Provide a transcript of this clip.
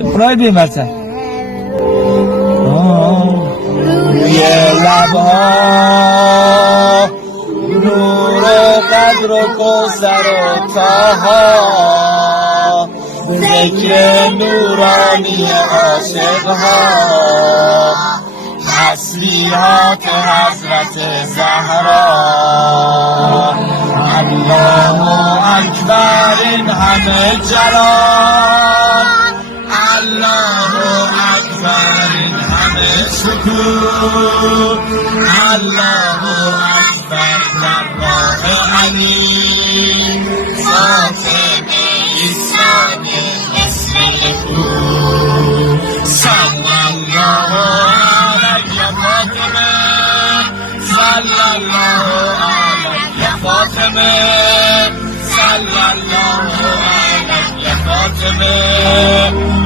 اونای بیمرسن روی لبها نور و قدر و کوثر و طاها ذکر نورانی عاشقها تسبیحات حضرت زهرا الله اکبر این همه جلال الله اکبر این همه شکوه الله اکبر در راه علی فاطمه اسلام اسم او صلی الله علیک یا فاطمه صلی الله علیک یا فاطمه صلی الله علیک یا فاطمه